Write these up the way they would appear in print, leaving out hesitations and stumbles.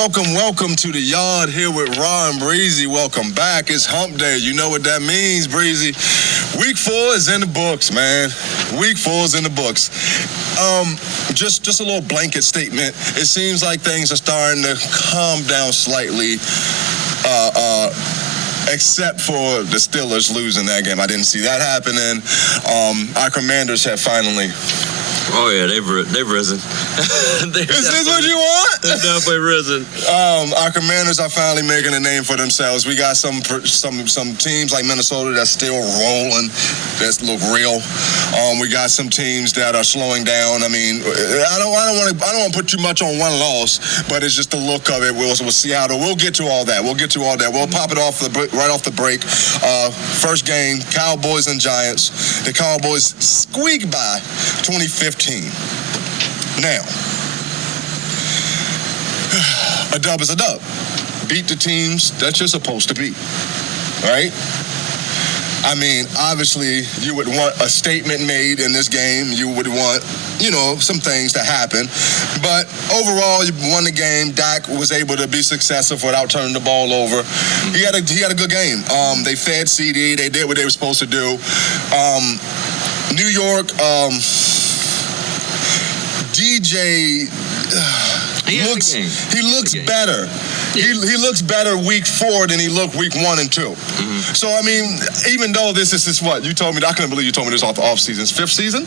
Welcome to the yard here with Raw and Breezy. Welcome back. It's hump day. You know what that means, Breezy. Week 4 is in the books, man. Week 4 is in the books. Just a little blanket statement. It seems like things are starting to calm down slightly. Except for the Steelers losing that game. I didn't see that happening. Our Commanders have finally... Oh, yeah, they've risen. Is this what you want? They've definitely risen. Our Commanders are finally making a name for themselves. We got some teams like Minnesota that's still rolling, that look real. We got some teams that are slowing down. I mean, I don't want to put too much on one loss, but it's just the look of it. We'll Seattle. We'll get to all that. We'll pop it off right off the break. First game, Cowboys and Giants. The Cowboys squeaked by 2015. Now, a dub is a dub. Beat the teams that you're supposed to beat, right? I mean, obviously, you would want a statement made in this game. You would want, some things to happen. But overall, you won the game. Dak was able to be successful without turning the ball over. He had a good game. They fed CD. They did what they were supposed to do. New York... DJ looks better. He looks better week 4 than he looked week 1 and 2. Mm-hmm. So, I mean, even though this is what you told me, I couldn't believe you told me this off the off season's 5th season.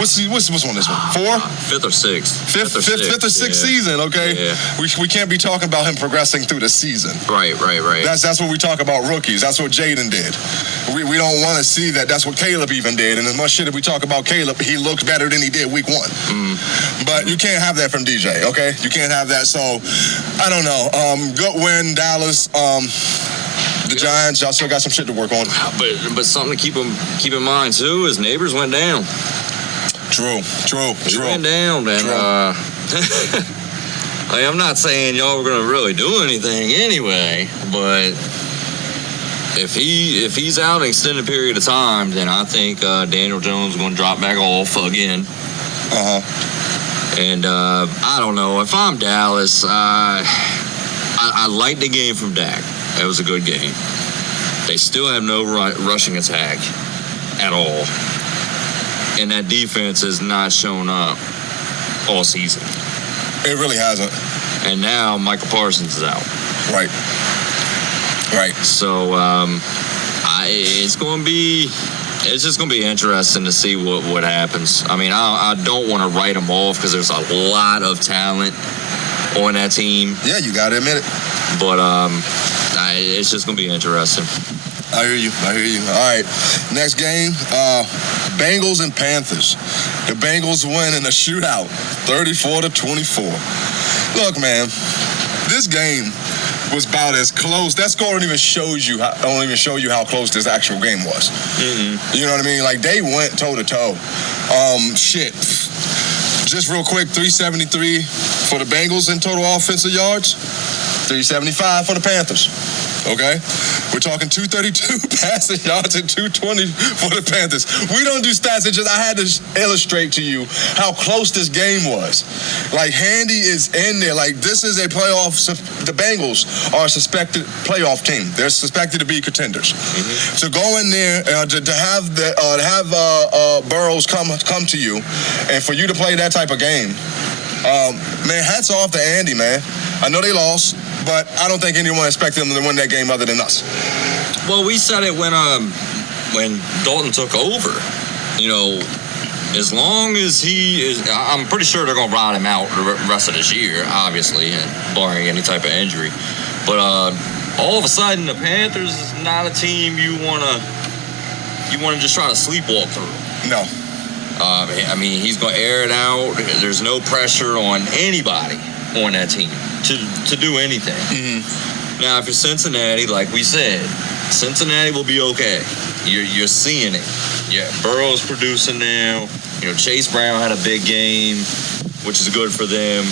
What's on this one? 4? 5th or 6th. Fifth or sixth season, okay? Yeah. We can't be talking about him progressing through the season. Right. That's what we talk about rookies. That's what Jaden did. We don't want to see that. That's what Caleb even did. And as much shit as we talk about Caleb, he looks better than he did week 1. Mm. But you can't have that from DJ, okay? You can't have that. So, I don't know. Good win, Dallas. The Giants, y'all still got some shit to work on. But something to keep in mind, too, is neighbors went down. True. He went down, and I'm not saying y'all were going to really do anything anyway, but if he's out an extended period of time, then I think Daniel Jones is going to drop back off again. And I don't know. If I'm Dallas, I like the game from Dak. That was a good game. They still have no rushing attack at all. And that defense has not shown up all season. It really hasn't. And now Michael Parsons is out. Right. So it's just going to be interesting to see what happens. I mean, I don't want to write them off because there's a lot of talent on that team. Yeah, you got to admit it. But it's just going to be interesting. I hear you. All right. Next game, Bengals and Panthers. The Bengals win in a shootout, 34-24. Look, man, this game was about as close. That score don't even show you how close this actual game was. Mm-hmm. You know what I mean? Like, they went toe-to-toe. Just real quick, 373 for the Bengals in total offensive yards, 375 for the Panthers. Okay? We're talking 232 passing yards and 220 for the Panthers. We don't do stats. I had to illustrate to you how close this game was. Like, Handy is in there. Like, this is a playoff. The Bengals are a suspected playoff team. They're suspected to be contenders. Mm-hmm. To go in there to have Burrows come to you, and for you to play that type of game, man, hats off to Andy, man. I know they lost, but I don't think anyone expected them to win that game other than us. Well, we said it when Dalton took over. As long as he is, I'm pretty sure they're going to ride him out the rest of this year, obviously, barring any type of injury. But all of a sudden, the Panthers is not a team you want to just try to sleepwalk through. No. I mean, he's going to air it out. There's no pressure on anybody on that team to do anything. Mm-hmm. Now, if you're Cincinnati, like we said, Cincinnati will be okay. You're seeing it. Yeah, Burrow's producing now. Chase Brown had a big game, which is good for them.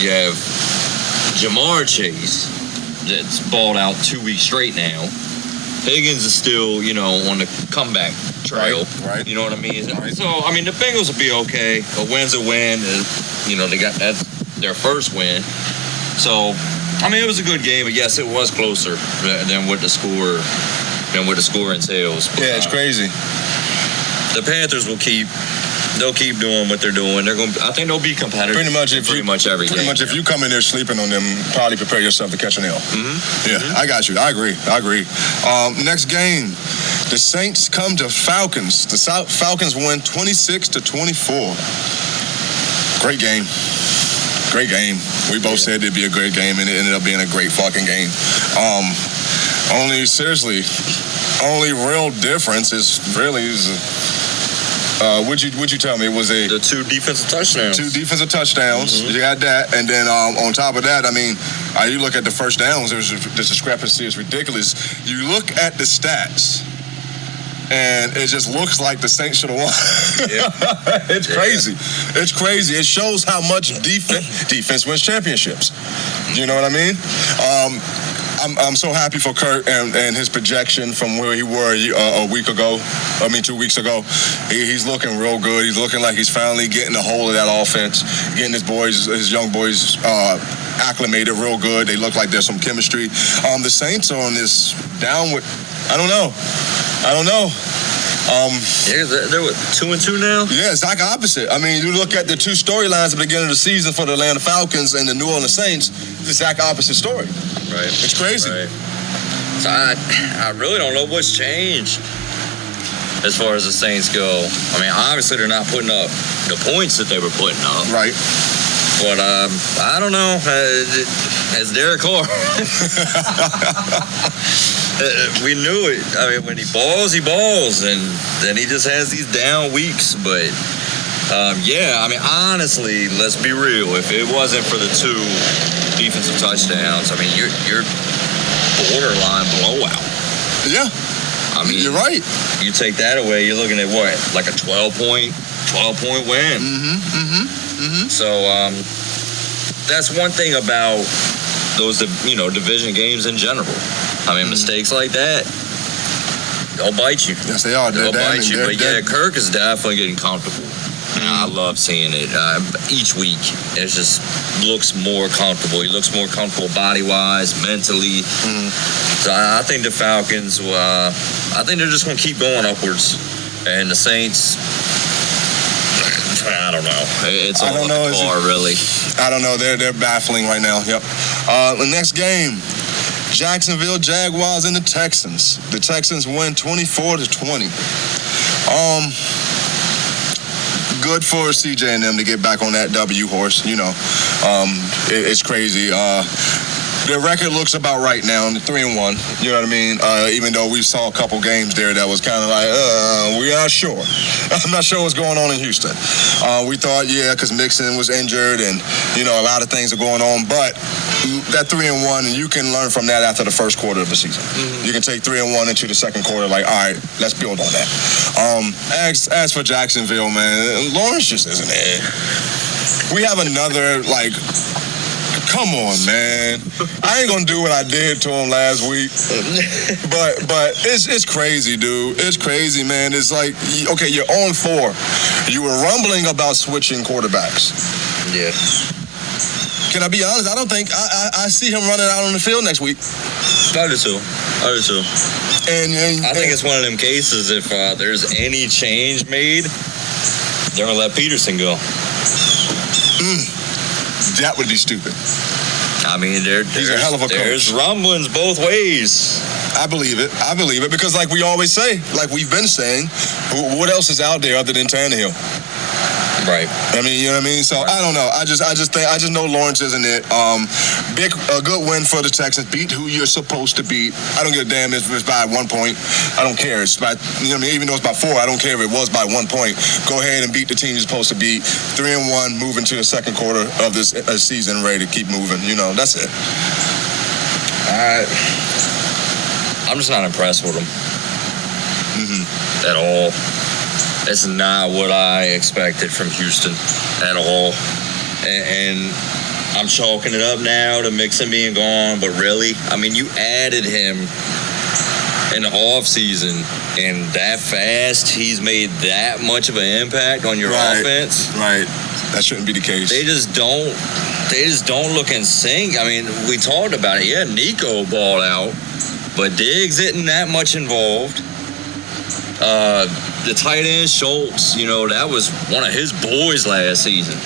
You have Jamar Chase that's balled out 2 weeks straight now. Higgins is still, on the comeback trail. Right. You know what I mean? Right. So, I mean, the Bengals will be okay. A win's a win. They got that. their first win. So, I mean, it was a good game, but yes, it was closer than what the score entails. But, Yeah, it's crazy. The Panthers will keep doing what they're doing. I think they'll be competitive. Pretty much, every game. If you come in there sleeping on them, probably prepare yourself to catch an L. Yeah, I got you. I agree. Next game, the Saints come to Falcons. The Falcons win 26-24. Great game. We both said it'd be a great game, and it ended up being a great fucking game. Only real difference is really. Would you tell me it was the two defensive touchdowns? You got that, and then on top of that, I mean, you look at the first downs. The discrepancy is ridiculous. You look at the stats, and it just looks like the Saints should have won. Yeah. It's crazy. It's crazy. It shows how much defense wins championships. You know what I mean? I'm so happy for Kurt and his projection from where he were 2 weeks ago. He's looking real good. He's looking like he's finally getting a hold of that offense, getting his young boys acclimated real good. They look like there's some chemistry. The Saints are on this downward. I don't know. They're 2-2 now? Yeah, exact opposite. I mean, you look at the two storylines at the beginning of the season for the Atlanta Falcons and the New Orleans Saints, it's the exact opposite story. Right. It's crazy. Right. So I really don't know what's changed as far as the Saints go. I mean, obviously they're not putting up the points that they were putting up. Right. But I don't know. It's Derek Carr. We knew it. I mean, when he balls, and then he just has these down weeks. But I mean, honestly, let's be real. If it wasn't for the two defensive touchdowns, I mean, you're borderline blowout. Yeah. I mean, you're right. You take that away, you're looking at what, like a 12-point win. So that's one thing about those, division games in general. I mean, mistakes like that, they'll bite you. Yes, they are. They'll bite you. But Kirk is definitely getting comfortable. And I love seeing it. Each week, it just looks more comfortable. He looks more comfortable body-wise, mentally. So I think the Falcons, I think they're just going to keep going upwards. And the Saints, I don't know. It's all on the car, really. I don't know. They're baffling right now. Yep. The next game, Jacksonville Jaguars and the Texans. The Texans win 24-20. Good for CJ and them to get back on that W horse. It's crazy. Their record looks about right now, 3-1. You know what I mean? Even though we saw a couple games there that was kind of like, we're not sure. I'm not sure what's going on in Houston. We thought, because Mixon was injured and, a lot of things are going on. But that 3-1, and you can learn from that after the first quarter of the season. You can take 3-1 into the second quarter, like, all right, let's build on that. As for Jacksonville, man, Lawrence just isn't it. We have another, come on, man. I ain't gonna do what I did to him last week. But it's crazy, dude. It's crazy, man. It's like, okay, you're on 4. You were rumbling about switching quarterbacks. Yeah. Can I be honest? I don't think I see him running out on the field next week. I do too. And I think it's one of them cases, if there's any change made, they're gonna let Peterson go. That would be stupid. I mean, he's a hell of a coach. There's rumblings both ways. I believe it because, like we always say, like we've been saying, what else is out there other than Tannehill? Right. I mean, you know what I mean? So I don't know. I just know Lawrence isn't it. A good win for the Texans. Beat who you're supposed to beat. I don't give a damn if it's by 1 point. I don't care. It's by, even though it's by 4, I don't care if it was by 1 point. Go ahead and beat the team you're supposed to beat. 3-1, moving to the second quarter of this season, ready to keep moving. That's it. I'm just not impressed with him at all. It's not what I expected from Houston at all. And I'm chalking it up now to Mixon being gone, but really, I mean, you added him in the offseason, and that fast, he's made that much of an impact on your offense. Right. That shouldn't be the case. They just don't they just don't look in sync. I mean, we talked about it. Yeah, Nico balled out, but Diggs isn't that much involved. The tight end, Schultz, that was one of his boys last season.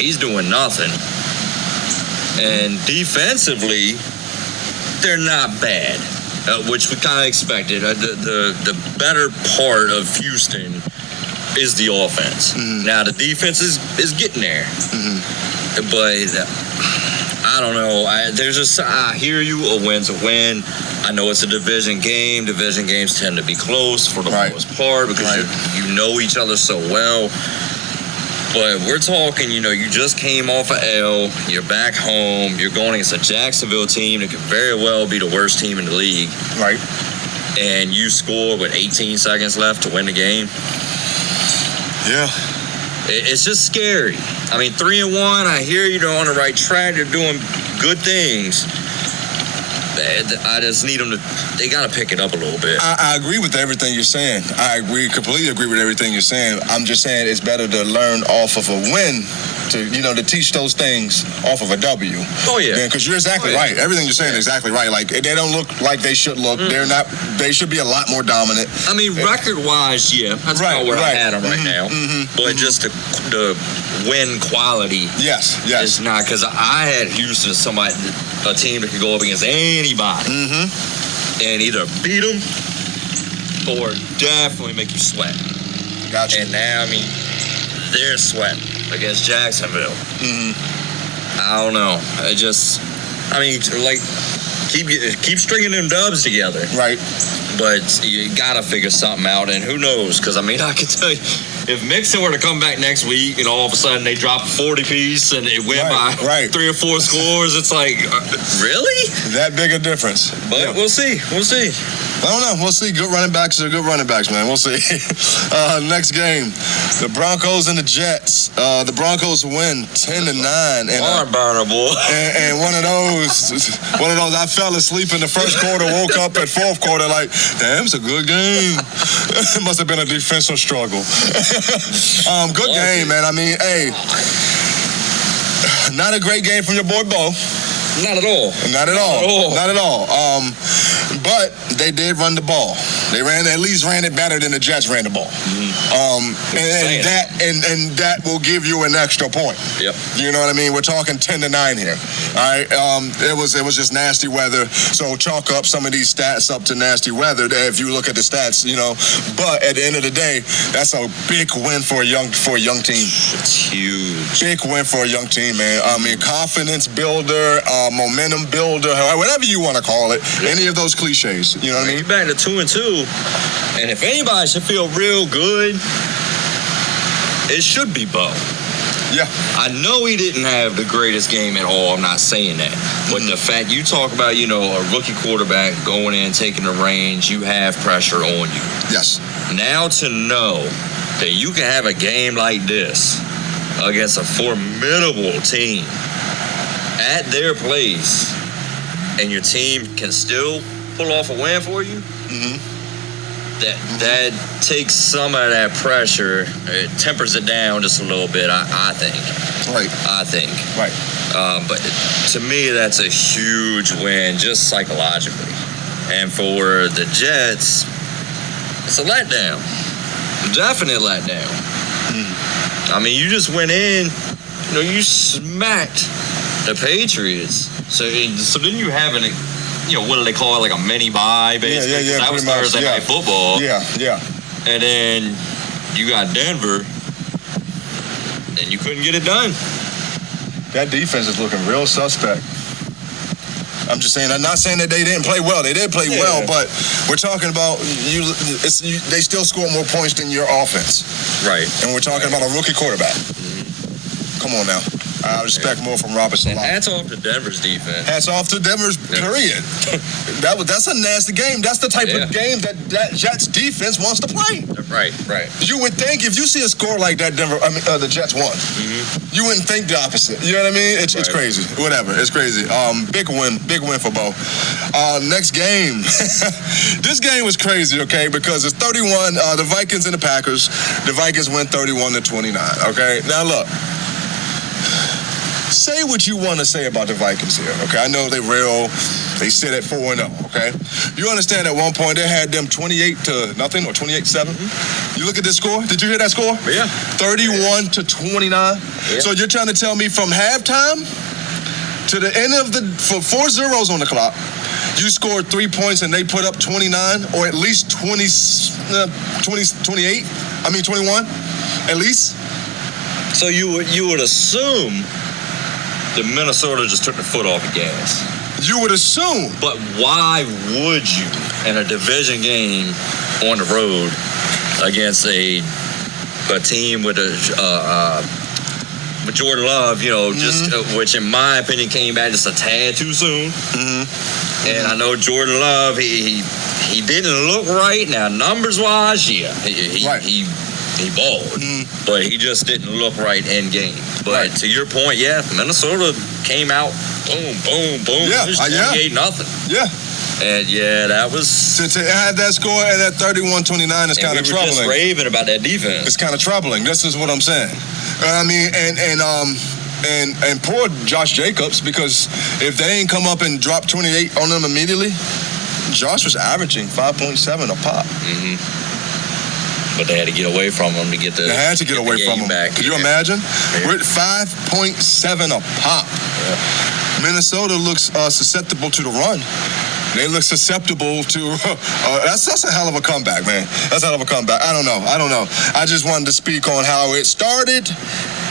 He's doing nothing. And defensively, they're not bad, which we kind of expected. The better part of Houston is the offense. Mm-hmm. Now, the defense is getting there. Mm-hmm. But I don't know. I hear you, a win's a win. I know it's a division game. Division games tend to be close for the most part because you know each other so well. But we're talking, you just came off a L. You're back home. You're going against a Jacksonville team that could very well be the worst team in the league. Right. And you score with 18 seconds left to win the game. Yeah. It's just scary. I mean, 3-1, I hear you're on the right track. They're doing good things. I just need them they got to pick it up a little bit. I agree with everything you're saying. Completely agree with everything you're saying. I'm just saying it's better to learn off of a win to teach those things off of a W. Oh, yeah. Because you're exactly right. Everything you're saying is exactly right. Like, they don't look like they should look. Mm. They should be a lot more dominant. I mean, record-wise, yeah. That's about where I had them right now. Mm-hmm, but just the win quality is not. Because I had Houston a team that could go up against anybody and either beat them or definitely make you sweat. Gotcha. And now, I mean, they're sweating against Jacksonville. I don't know. Keep stringing them dubs together. Right. But you got to figure something out, and who knows? Because, I mean, I can tell you, if Mixon were to come back next week and all of a sudden they drop a 40-piece and they win by 3 or 4 scores, it's like, really? That big a difference. But we'll see. I don't know. We'll see. Good running backs are good running backs, man. We'll see. Next game, the Broncos and the Jets. The Broncos win 10-9. Barn burner, boy. And one of those, I fell asleep in the first quarter, woke up at fourth quarter like, damn, it's a good game. It must have been a defensive struggle. Good game, man. I mean, hey, not a great game from your boy Bo. Not at all. Not at all. But they did run the ball. They at least ran it better than the Jets ran the ball. And that will give you an extra point. Yep. You know what I mean? We're talking 10-9 here. All right. It was just nasty weather. So chalk up some of these stats up to nasty weather. If you look at the stats, But at the end of the day, that's a big win for a young team. It's huge. Big win for a young team, man. I mean, confidence builder, momentum builder, whatever you want to call it. Yep. Any of those cliches. You know what I mean? You're back to 2-2. And if anybody should feel real good, it should be Bo. Yeah. I know he didn't have the greatest game at all. I'm not saying that. But the fact you talk about, a rookie quarterback going in, taking the reins, you have pressure on you. Yes. Now to know that you can have a game like this against a formidable team at their place and your team can still pull off a win for you, that takes some of that pressure. It tempers it down just a little bit, I think. Right. I think. Right. But to me, that's a huge win, just psychologically. And for the Jets, it's a letdown. Definite letdown. I mean, you just went in, you smacked the Patriots. So then you have what do they call it, like a mini bye, basically? Yeah, that was Thursday Night Football. Yeah. And then you got Denver, and you couldn't get it done. That defense is looking real suspect. I'm just saying, I'm not saying that they didn't play well. They did play well, but we're talking about they still score more points than your offense. Right. And we're talking about a rookie quarterback. Come on now. I expect more from Robinson. Hats off to Denver's defense. Hats off to Denver's, period. That's a nasty game. That's the type of game that Jets defense wants to play. Right. You would think if you see a score like that, the Jets won. You wouldn't think the opposite. You know what I mean? It's crazy. Whatever. It's crazy. Big win for Bo. Next game. This game was crazy, okay? Because it's 31. The Vikings and the Packers. The Vikings win 31-29. Okay. Now look. say what you want to say about the Vikings here, okay? I know they sit at 4-0, okay? You understand at one point they had them 28-0 or 28-7. You look at this score. Did you hear that score? Yeah. 31-29. Yeah. So you're trying to tell me from halftime to the end of for 4 zeros on the clock, you scored 3 points and they put up 29 or at least 21 at least? So you would assume that Minnesota just took the foot off the gas. You would assume. But why would you, in a division game on the road against a team with with Jordan Love, just which in my opinion came back just a tad too soon. And I know Jordan Love, he didn't look right. Now numbers wise, yeah, he balled, but he just didn't look right in game. But to your point, yeah, Minnesota came out, boom, boom, boom. Yeah, 28-0. Yeah. And yeah, that was to have that score and that 31-29 is kind of troubling. Just raving about that defense. It's kind of troubling. This is what I'm saying. I mean, and poor Josh Jacobs, because if they ain't come up and drop 28 on them immediately, Josh was averaging 5.7 a pop. But they had to get away from him to get the. They had to get away from him. Back. Could you imagine? Yeah. We're at 5.7 a pop. Yeah. Minnesota looks susceptible to the run. They look susceptible to. That's a hell of a comeback, man. That's a hell of a comeback. I don't know. I just wanted to speak on how it started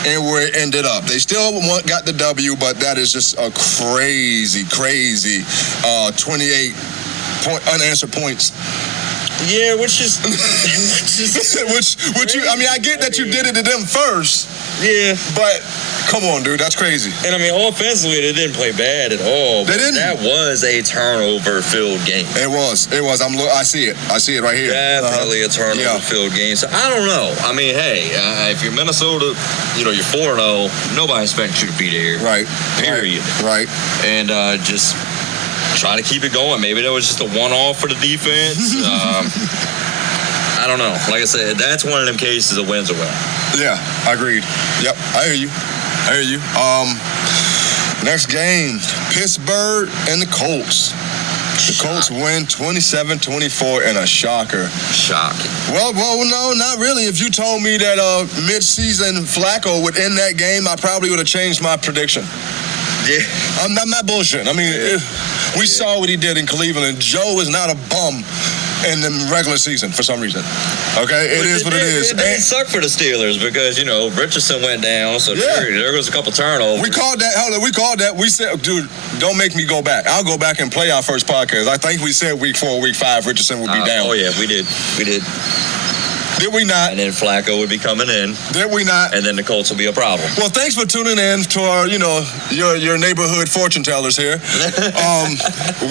and where it ended up. They still got the W, but that is just a crazy 28 unanswered points. Yeah, which is which you. I mean, I get that you did it to them first. Yeah, but come on, dude, that's crazy. And I mean, offensively, they didn't play bad at all. They didn't. That was a turnover-filled game. It was. I see it right here. Definitely a turnover-filled game. So I don't know. I mean, hey, if you're Minnesota, you're 4-0. Nobody expects you to be there. Right. Period. Right. And just try to keep it going. Maybe that was just a one-off for the defense. I don't know. Like I said, that's one of them cases of wins or win. Yeah, agreed. Yep, I hear you. Next game, Pittsburgh and the Colts. The Colts win 27-24 in a shocker. Shocking. Well, no, not really. If you told me that mid-season Flacco would end that game, I probably would have changed my prediction. Yeah. I'm not bullshitting. I mean, we saw what he did in Cleveland. Joe is not a bum in the regular season for some reason. Okay, it is what it is. It didn't suck for the Steelers because Richardson went down, so there goes a couple turnovers. We called that. We said, dude, don't make me go back. I'll go back and play our first podcast. I think we said week 4, week 5, Richardson would be down. Oh yeah, we did. Did we not? And then Flacco would be coming in. Did we not? And then the Colts will be a problem. Well, thanks for tuning in to our, your neighborhood fortune tellers here.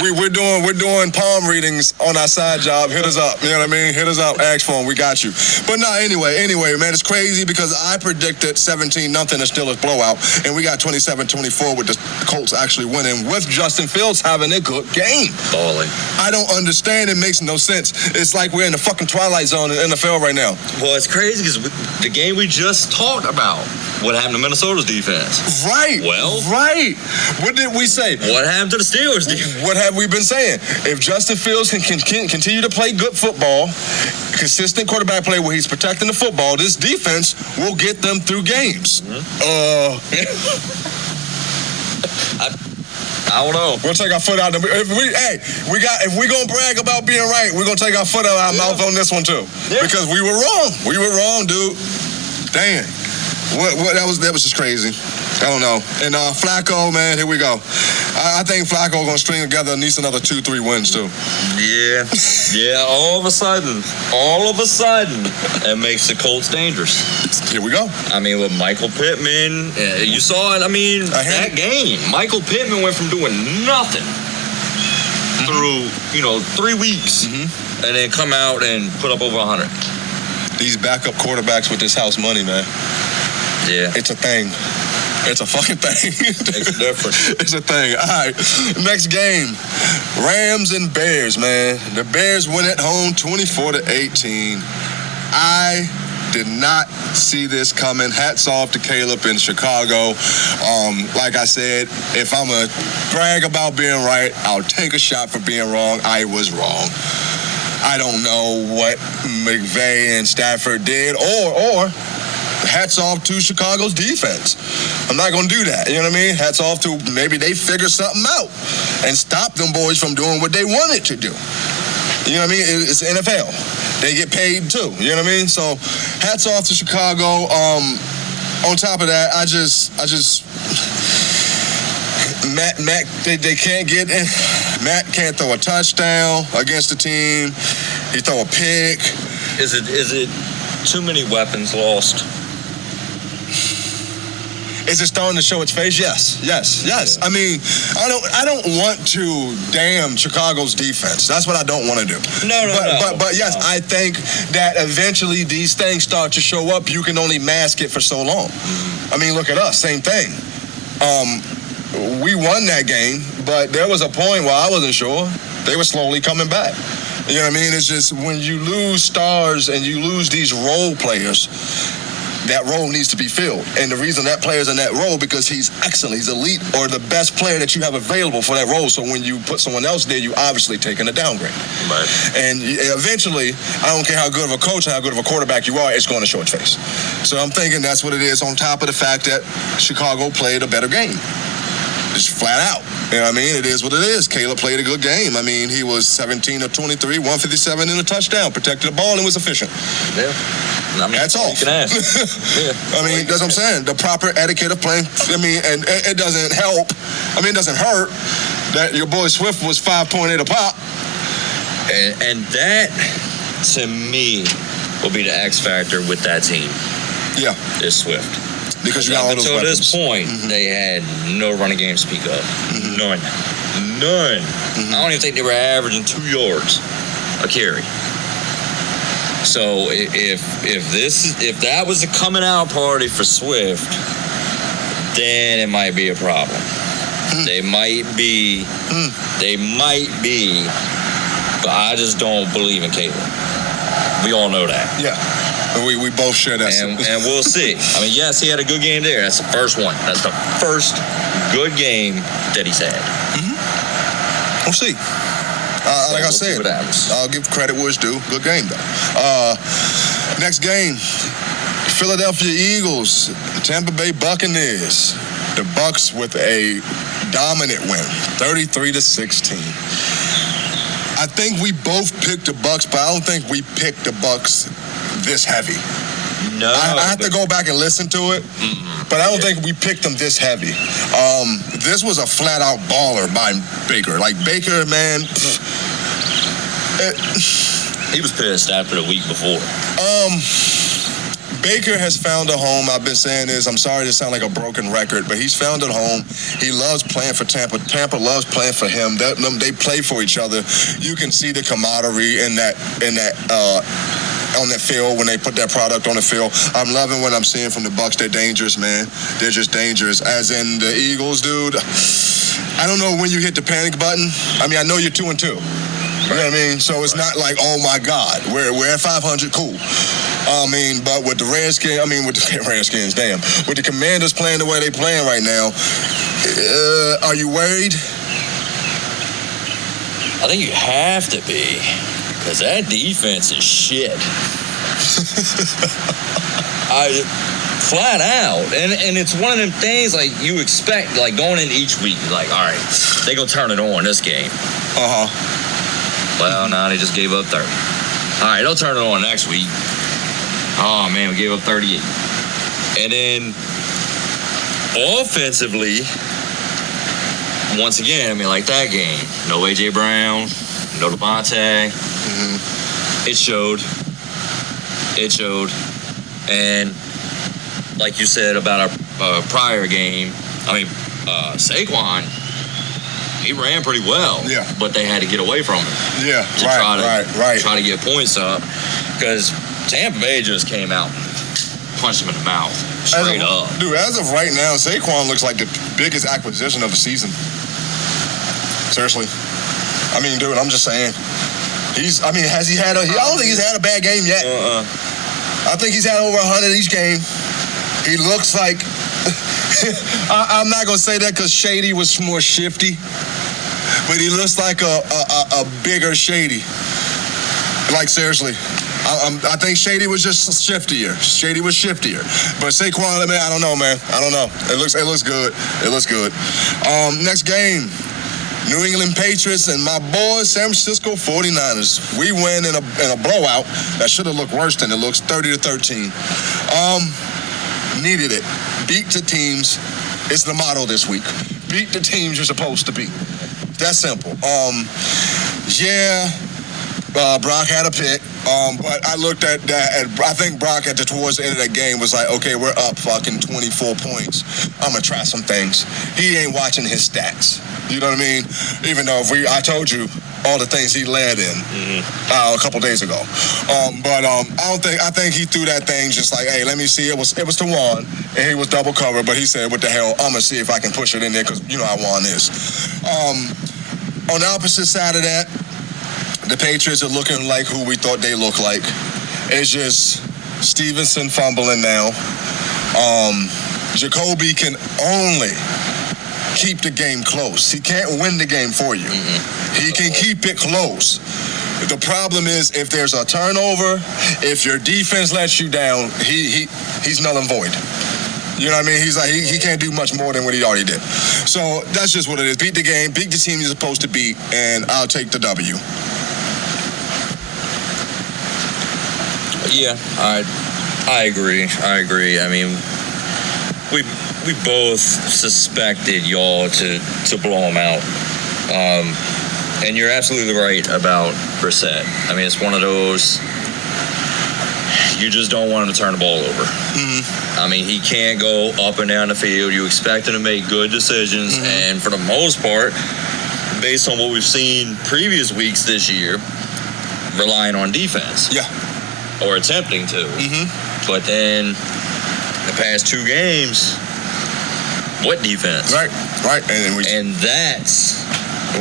We're doing palm readings on our side job. Hit us up. You know what I mean? Hit us up. Ask for them. We got you. But no, anyway, man, it's crazy because I predicted 17-0 a Steelers blowout, and we got 27-24 with the Colts actually winning with Justin Fields having a good game. Balling. I don't understand. It makes no sense. It's like we're in the fucking twilight zone in the NFL right now. Well, it's crazy because the game we just talked about, what happened to Minnesota's defense? Right. Well. Right. What did we say? What happened to the Steelers' defense? What have we been saying? If Justin Fields can continue to play good football, consistent quarterback play where he's protecting the football, this defense will get them through games. I don't know. We'll take our foot out. If we gonna brag about being right, we're gonna take our foot out of our mouth on this one too. Yeah. Because we were wrong. We were wrong, dude. Dang. What that was just crazy. I don't know. And Flacco, man, here we go. I think Flacco gonna string together at least another 2-3 wins too. Yeah. Yeah, all of a sudden, it makes the Colts dangerous. Here we go. I mean, with Michael Pittman, you saw it. I mean, that game, Michael Pittman went from doing nothing through, 3 weeks, and then come out and put up over 100. These backup quarterbacks with this house money, man. Yeah. It's a thing. It's a fucking thing. It's different. It's a thing. All right. Next game. Rams and Bears, man. The Bears win at home 24-18. I Did not see this coming. Hats off to Caleb in Chicago. Like I said, if I'm going to brag about being right, I'll take a shot for being wrong. I was wrong. I don't know what McVay and Stafford did, or hats off to Chicago's defense. I'm not going to do that. You know what I mean? Hats off to maybe they figure something out and stop them boys from doing what they wanted to do. You know what I mean? It's NFL. They get paid too. You know what I mean? So hats off to Chicago. On top of that, I just Matt they can't get in. Matt can't throw a touchdown against the team. He throw a pick. Is it too many weapons lost? Is it starting to show its face? Yes. Yeah. I mean, I don't want to damn Chicago's defense. That's what I don't want to do. No. But yes, I think that eventually these things start to show up. You can only mask it for so long. I mean, look at us. Same thing. We won that game, but there was a point where I wasn't sure. They were slowly coming back. You know what I mean? It's just when you lose stars and you lose these role players, that role needs to be filled. And the reason that player's in that role because he's excellent, he's elite, or the best player that you have available for that role. So when you put someone else there, you obviously taking a downgrade. Right. And eventually, I don't care how good of a coach, how good of a quarterback you are, it's going to show its face. So I'm thinking that's what it is, on top of the fact that Chicago played a better game. Just flat out. You know what I mean? It is what it is. Caleb played a good game. I mean, he was 17 of 23, 157 and a touchdown, protected the ball and was efficient. Yeah. I mean, that's all. You can ask. Yeah. I mean, that's what I'm saying. The proper etiquette of playing. I mean, and it doesn't help. I mean, it doesn't hurt that your boy Swift was 5.8 a pop. And that, to me, will be the X factor with that team. Yeah. Is Swift. Because you got all those until weapons. this point, they had no running game to speak of. None. I don't even think they were averaging 2 yards a carry. So if that was a coming out party for Swift, then it might be a problem. They might be, but I just don't believe in Caleb. We all know that. Yeah. We both share that. And we'll see. I mean, yes, he had a good game there. That's the first one. That's the first good game that he's had. We'll see. Like I said, I'll give credit where it's due. Good game, though. Next game, Philadelphia Eagles, Tampa Bay Buccaneers. The Bucs with a dominant win, 33-16. I think we both picked the Bucs, but I don't think we picked the Bucs this heavy. No. I have to go back and listen to it, but I don't think we picked them this heavy. This was a flat-out baller by Baker. Like, Baker, man... he was pissed after the week before. Baker has found a home. I've been saying this. I'm sorry to sound like a broken record, but he's found a home. He loves playing for Tampa. Tampa loves playing for him. They play for each other. You can see the camaraderie in that on that field when they put that product on the field. I'm loving what I'm seeing from the Bucs. They're dangerous, man. They're just dangerous. As in the Eagles, dude. I don't know when you hit the panic button. I mean, I know you're 2-2. You know what I mean? So it's not like, oh my God, we're at 500, cool. I mean, but with the Redskins, with the Commanders playing the way they're playing right now, are you worried? I think you have to be, because that defense is shit. Flat out. And it's one of them things, like, you expect, like, going in each week, you're like, all right, they gonna turn it on this game. Well, no, they just gave up 30. All right, they'll turn it on next week. Oh, man, we gave up 38. And then offensively, once again, like that game, no A.J. Brown, no Devontae. It showed. And like you said about our prior game, Saquon, he ran pretty well. Yeah. But they had to get away from him. Yeah, Try to get points up. Because Tampa Bay just came out and punched him in the mouth. Straight up. Dude, as of right now, Saquon looks like the biggest acquisition of the season. Seriously. I mean, dude, I'm just saying. Has he had I don't think he's had a bad game yet. I think he's had over 100 each game. He looks like, I'm not going to say that because Shady was more shifty, but he looks like a bigger Shady. Like, seriously. I think Shady was just shiftier. Shady was shiftier. But Saquon, man, I don't know, man. I don't know. It looks good. It looks good. Next game, New England Patriots and my boys, San Francisco 49ers. We win in a blowout that should have looked worse than it looks, 30-13. Needed it. Beat the teams. It's the motto this week. Beat the teams you're supposed to beat. That's simple. Brock had a pick, but I looked at that, and I think Brock towards the end of that game was like, okay, we're up fucking 24 points. I'm going to try some things. He ain't watching his stats. You know what I mean? Even though I told you all the things he led in a couple days ago. I think he threw that thing just like, hey, let me see. It was to Juan, and he was double covered, but he said, what the hell, I'm going to see if I can push it in there because you know how Juan is. On the opposite side of that, the Patriots are looking like who we thought they looked like. It's just Stevenson fumbling now. Jacoby can only keep the game close. He can't win the game for you. He can keep it close. The problem is if there's a turnover, if your defense lets you down, he's null and void. You know what I mean? He's like, he can't do much more than what he already did. So that's just what it is. Beat the game, beat the team you're supposed to beat, and I'll take the W. Yeah, I agree. I mean, we both suspected y'all to blow them out. And you're absolutely right about Brissett. I mean, it's one of those, you just don't want him to turn the ball over. I mean, he can't go up and down the field. You expect him to make good decisions. And for the most part, based on what we've seen previous weeks this year, relying on defense. Yeah. Or attempting to. But then the past two games, what defense? Right. And that's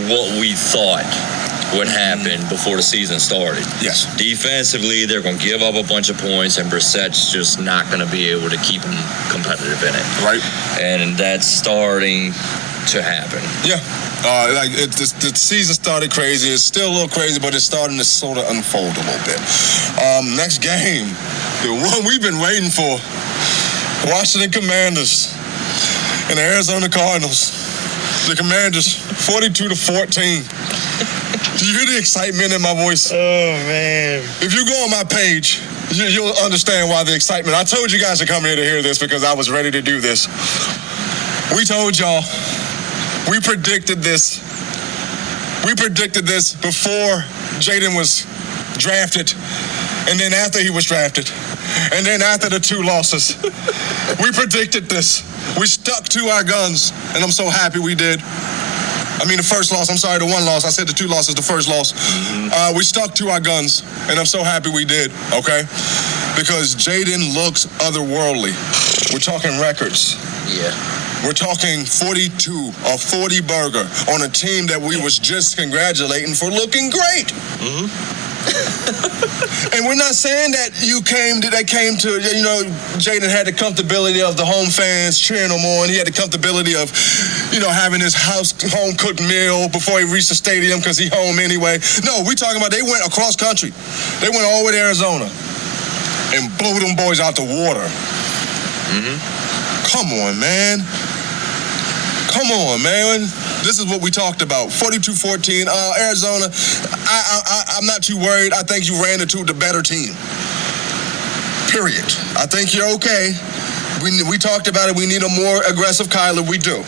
what we thought would happen before the season started. Yes. Defensively, they're going to give up a bunch of points, and Brissett's just not going to be able to keep them competitive in it. Right. And that's starting to happen. Yeah. The season started crazy. It's still a little crazy, but it's starting to sort of unfold a little bit. Next game, the one we've been waiting for, Washington Commanders and the Arizona Cardinals. The Commanders, 42-14. Do you hear the excitement in my voice? Oh, man. If you go on my page, you'll understand why the excitement. I told you guys to come here to hear this because I was ready to do this. We told y'all. We predicted this. We predicted this before Jaden was drafted, and then after he was drafted, and then after the two losses. We predicted this. We stuck to our guns, and I'm so happy we did. I mean, the first loss, I'm sorry, the one loss. I said the two losses, the first loss. We stuck to our guns, and I'm so happy we did, okay? Because Jaden looks otherworldly. We're talking records. Yeah. We're talking 42 or 40 burger on a team that we was just congratulating for looking great. And we're not saying that they came to, you know, Jaden had the comfortability of the home fans cheering him on. He had the comfortability of, you know, having his home cooked meal before he reached the stadium because he home anyway. No, we're talking about they went across country. They went all the way to Arizona and blew them boys out the water. Come on, man. Come on, man. This is what we talked about. 42-14. Arizona, I'm not too worried. I think you ran into the better team. Period. I think you're okay. We talked about it. We need a more aggressive Kyler. We do.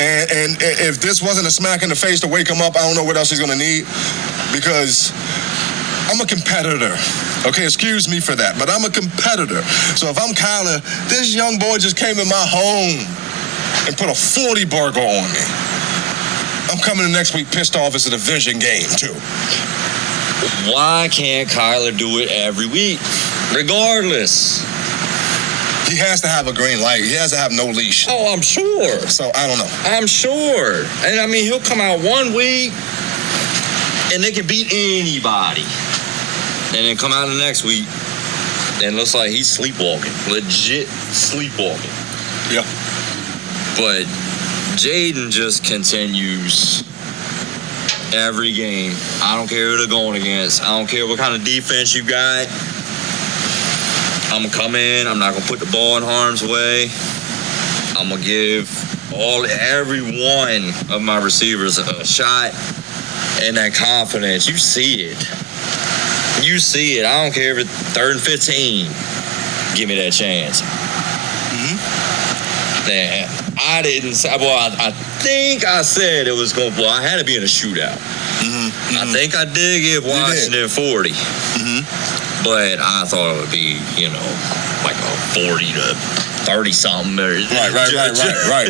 And if this wasn't a smack in the face to wake him up, I don't know what else he's going to need. Because I'm a competitor. Okay, excuse me for that, but I'm a competitor. So if I'm Kyler, this young boy just came in my home and put a 40 burger on me. I'm coming in next week pissed off. It's a division game, too. Why can't Kyler do it every week? Regardless. He has to have a green light. He has to have no leash. Oh, I'm sure. So, I don't know. I'm sure. And, I mean, he'll come out 1 week, and they can beat anybody. And then come out the next week and looks like he's sleepwalking, legit sleepwalking. Yeah. But Jaden just continues every game. I don't care who they're going against. I don't care what kind of defense you got. I'm going to come in. I'm not going to put the ball in harm's way. I'm going to give every one of my receivers a shot and that confidence. You see it. You see it. I don't care if it's 3rd and 15. Give me that chance. And I didn't say, well, I think I said it was going to, well, I had to be in a shootout. I think I did give Washington 40. But I thought it would be, like a 40 to 30-something. Right.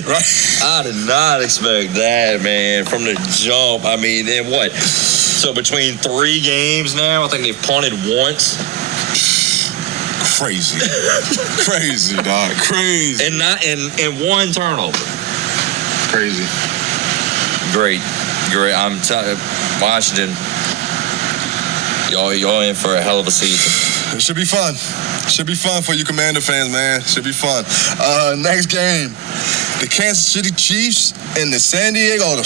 I did not expect that, man, from the jump. I mean, and what? So between 3 games now, I think they've punted once. Crazy. Crazy, dog. Crazy. And not and 1 turnover. Crazy. Great. I'm telling you, Washington, y'all in for a hell of a season. It should be fun. Should be fun for you Commander fans, man. Should be fun. Next game, the Kansas City Chiefs and the San Diego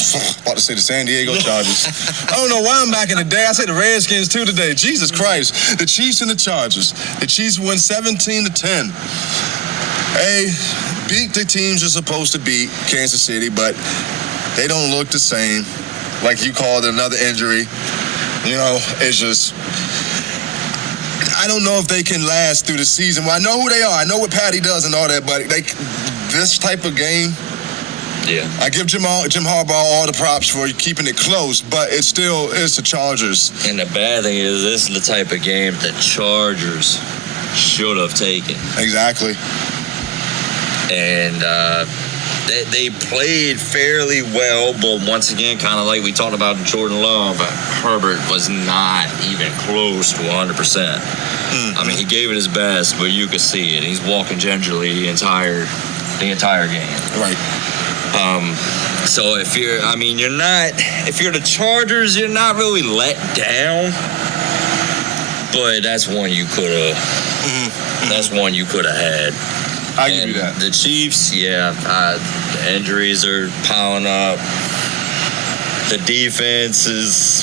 Chargers. I don't know why I'm back in the day. I said the Redskins too today. Jesus Christ. The Chiefs and the Chargers. The Chiefs win 17-10. Beat the teams you're supposed to beat, Kansas City, but they don't look the same. Like you called it, another injury. It's just, I don't know if they can last through the season. Well, I know who they are. I know what Patty does and all that, but this type of game, yeah. I give Jim Harbaugh all the props for keeping it close, but it's the Chargers. And the bad thing is, this is the type of game the Chargers should have taken. Exactly. And they played fairly well, but once again, kind of like we talked about Jordan Love, Herbert was not even close to 100%. I mean, he gave it his best, but you could see it. He's walking gingerly the entire game. Right. So if you're the Chargers, you're not really let down, but that's one you could have. That's one you could have had. I give you that. The Chiefs, the injuries are piling up. The defense is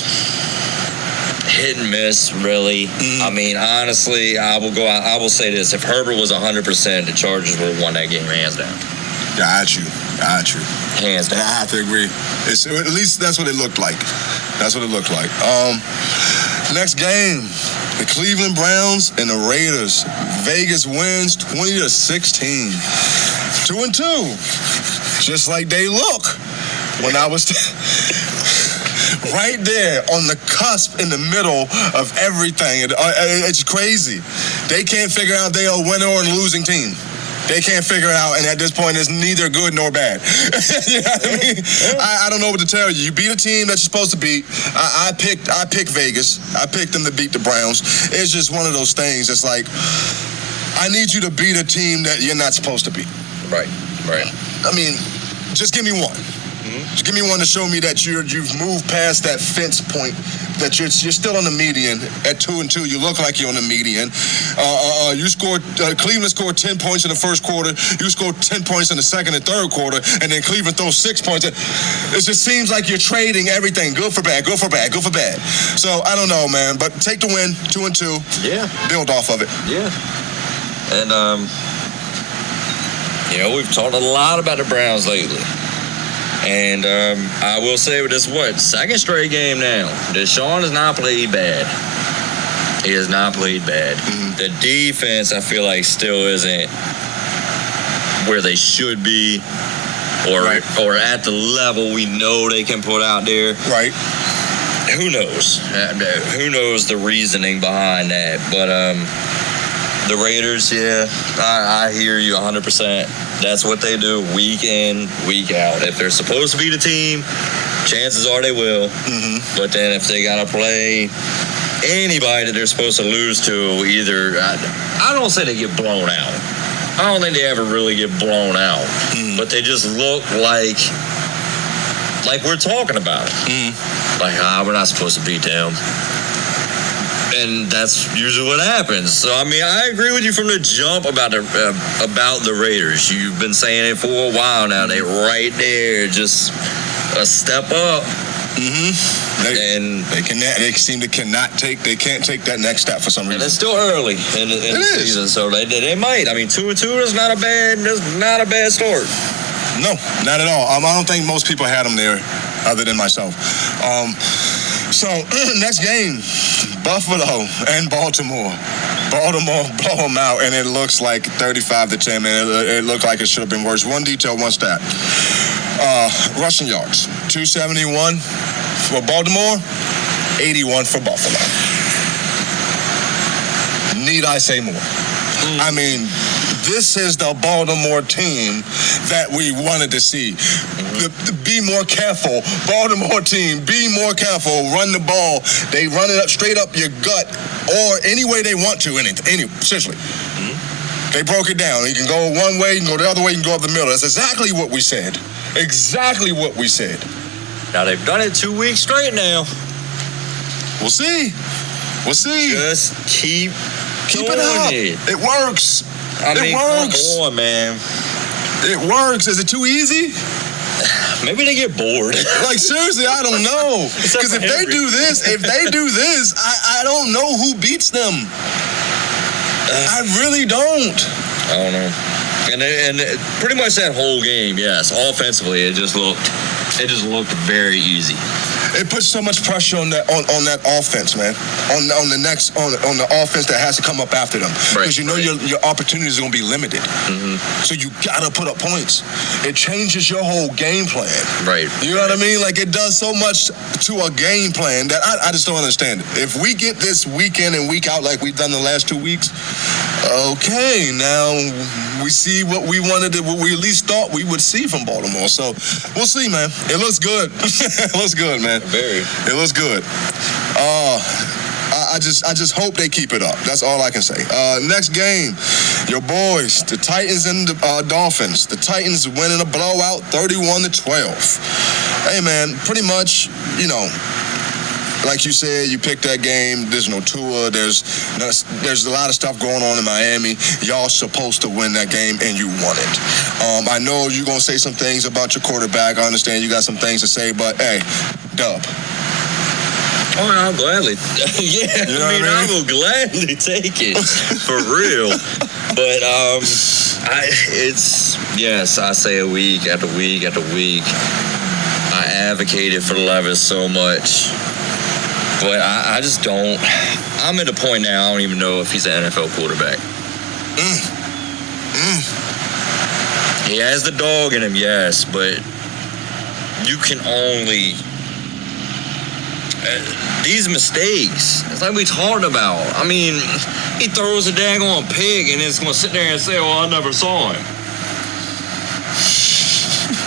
hit and miss, really. I mean, honestly, I will say this: if Herbert was 100%, the Chargers would have won that game hands down. Got you. Hands down. I have to agree. At least that's what it looked like. Next game, the Cleveland Browns and the Raiders. Vegas wins 20-16. 2-2. Just like they look when I was right there on the cusp in the middle of everything. It's crazy. They can't figure out they are a winner or a losing team. They can't figure it out, and at this point, it's neither good nor bad. You know what I mean? I don't know what to tell you. You beat a team that you're supposed to beat. I picked Vegas. I picked them to beat the Browns. It's just one of those things. It's like, I need you to beat a team that you're not supposed to beat. Right. I mean, just give me one. Just give me one to show me that you've moved past that fence point, that you're still on the median at 2-2. You look like you're on the median. Cleveland scored 10 points in the first quarter. You scored 10 points in the second and third quarter, and then Cleveland throws 6 points. It just seems like you're trading everything, good for bad. So I don't know, man, but take the win, 2-2. Yeah. Build off of it. Yeah. And we've talked a lot about the Browns lately. And I will say this, second straight game now. Deshaun has not played bad. He has not played bad. The defense, I feel like, still isn't where they should be or at the level we know they can put out there. Right. Who knows? Who knows the reasoning behind that? But the Raiders, I hear you 100%. That's what they do week in, week out. If they're supposed to be the team, chances are they will. But then if they got to play anybody that they're supposed to lose to, either, I don't say they get blown out. I don't think they ever really get blown out. But they just look like we're talking about it. Like, we're not supposed to beat them. And that's usually what happens. So, I mean, I agree with you from the jump about the Raiders. You've been saying it for a while now. They're right there, just a step up. They can't take that next step for some reason. And it's still early in the season, so they might. I mean, 2-2 is not a bad start. No, not at all. I don't think most people had them there, other than myself. So next game, Buffalo and Baltimore. Baltimore blow them out, and it looks like 35-10. Man, it looked like it should have been worse. One detail, one stat. Rushing yards, 271 for Baltimore, 81 for Buffalo. Need I say more? I mean, this is the Baltimore team that we wanted to see. Be more careful. Baltimore team, be more careful. Run the ball. They run it up straight up your gut or any way they want to. Essentially. They broke it down. You can go one way, you can go the other way, you can go up the middle. That's exactly what we said. Exactly what we said. Now, they've done it 2 weeks straight now. We'll see. We'll see. Just keep it up. It works. It works. Come on, man. It works. Is it too easy? Maybe they get bored. Like, seriously, I don't know. Because if they do this, I don't know who beats them. I really don't. I don't know. And pretty much that whole game, yes, offensively, it just looked very easy. It puts so much pressure on that offense, man. On the offense that has to come up after them, because your opportunities are going to be limited. So you gotta put up points. It changes your whole game plan. Right. You know what I mean? Like, it does so much to a game plan that I just don't understand it. If we get this week in and week out like we've done the last 2 weeks, okay, now we see what we wanted to, what we at least thought we would see from Baltimore. So we'll see, man. It looks good. It looks good, man. Very. It looks good. I just hope they keep it up. That's all I can say. Next game, your boys, the Titans and the Dolphins. The Titans winning a blowout, 31-12. Hey, man, pretty much, like you said, you picked that game. There's no Tua. There's a lot of stuff going on in Miami. Y'all supposed to win that game, and you won it. I know you're going to say some things about your quarterback. I understand you got some things to say, but, hey, dub. Oh, I'll gladly. Yeah, you know I will gladly take it, for real. But I say it week after week after week. I advocated for Levis so much. But I just don't. I'm at a point now, I don't even know if he's an NFL quarterback. He has the dog in him, yes, but you can only... these mistakes, it's like we talked about. I mean, he throws a daggone pig and it's going to sit there and say, I never saw him.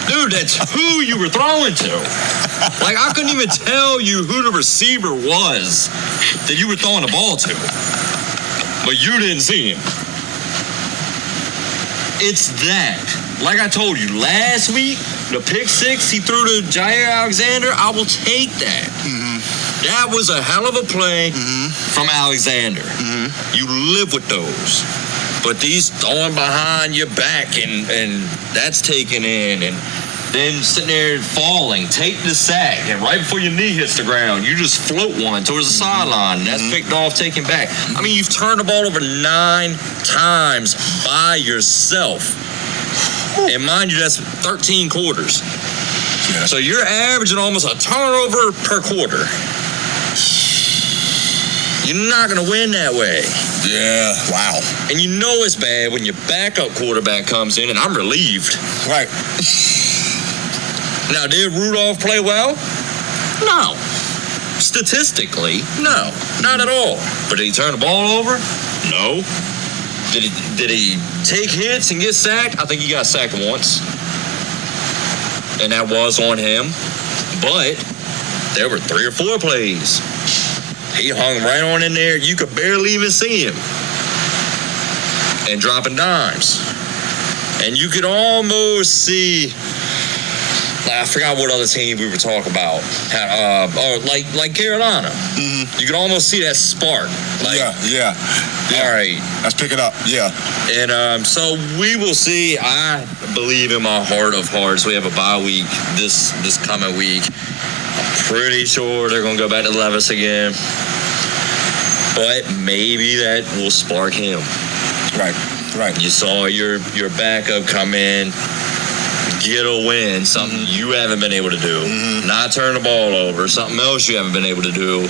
Dude, that's who you were throwing to. Like, I couldn't even tell you who the receiver was that you were throwing the ball to. But you didn't see him. It's that. Like I told you, last week, the pick six he threw to Jair Alexander, I will take that. That was a hell of a play from Alexander. You live with those. But these throwing behind your back and that's taken in, and then sitting there falling, take the sack, and right before your knee hits the ground, you just float one towards the sideline, and that's picked off, taken back. I mean, you've turned the ball over 9 times by yourself. And mind you, that's 13 quarters. Yeah. So you're averaging almost a turnover per quarter. You're not going to win that way. Yeah, wow. And you know it's bad when your backup quarterback comes in, and I'm relieved. Right. Now, did Rudolph play well? No. Statistically, no. Not at all. But did he turn the ball over? No. Did he take hits and get sacked? I think he got sacked once. And that was on him. But there were 3 or 4 plays. He hung right on in there. You could barely even see him. And dropping dimes. And you could almost see I forgot what other team we were talking about. Like Carolina. Mm-hmm. You can almost see that spark. Like, yeah. All right. Let's pick it up. Yeah. And so we will see. I believe in my heart of hearts we have a bye week this coming week. I'm pretty sure they're going to go back to Levis again. But maybe that will spark him. Right. You saw your backup come in, get a win, something you haven't been able to do. Not turn the ball over, something else you haven't been able to do.